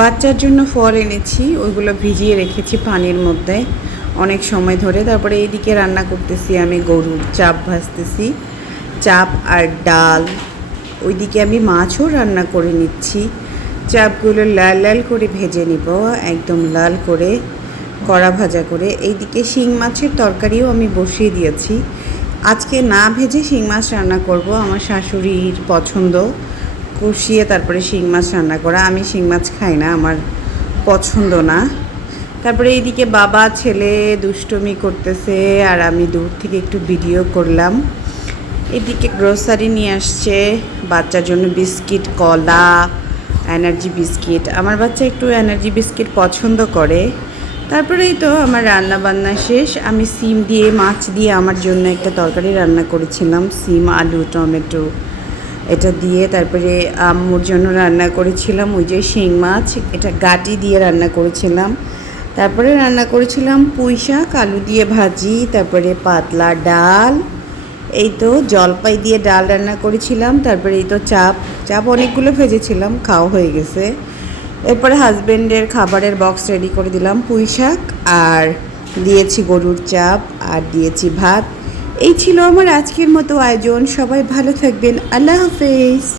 বাচ্চার জন্য ফল এনেছি, ওইগুলো ভিজিয়ে রেখেছি পানির মধ্যে অনেক সময় ধরে। তারপরে এইদিকে রান্না করতেছি আমি গরুর চাপ ভাজতেছি, চাপ আর ডাল। ওইদিকে আমি মাছও রান্না করে নিচ্ছি। চাপগুলো লাল লাল করে ভেজে নিব, একদম লাল করে কড়া ভাজা করে। এইদিকে শিং মাছের তরকারিও আমি বসিয়ে দিয়েছি। আজকে না ভেজে শিং মাছ রান্না করব, আমার শাশুড়ির পছন্দ কষিয়ে তারপরে শিং মাছ রান্না করা। আমি শিং মাছ খাই না, আমার পছন্দ না। তারপরে এইদিকে বাবা ছেলে দুষ্টুমি করতেছে আর আমি দূর থেকে একটু ভিডিও করলাম। এদিকে গ্রোসারি নিয়ে আসছে বাচ্চার জন্য, বিস্কিট, কলা, এনার্জি বিস্কিট। আমার বাচ্চা একটু এনার্জি বিস্কিট পছন্দ করে। তারপরেই তো আমার রান্না বান্না শেষ। আমি সিম দিয়ে মাছ দিয়ে আমার জন্য একটা তরকারি রান্না করেছিলাম, সিম আলু টমেটো এটা দিয়ে। তারপরে আম্মুর জন্য রান্না করেছিলাম ওই যে শিং মাছ, এটা গাটি দিয়ে রান্না করেছিলাম। তারপরে রান্না করেছিলাম পুঁই শাক আলু দিয়ে ভাজি, তারপরে পাতলা ডাল, এই তো জলপাই দিয়ে ডাল রান্না করেছিলাম। তারপরে এই তো চাপ অনেকগুলো ভেজেছিলাম, খাওয়া হয়ে গেছে। এরপরে হাজব্যান্ডের খাবারের বক্স রেডি করে দিলাম, পুঁই শাক আর দিয়েছি গরুর চাপ আর দিয়েছি ভাত। এই ছিল আমার আজকের মতো আয়োজন। সবাই ভালো থাকবেন, আল্লাহ হাফেজ।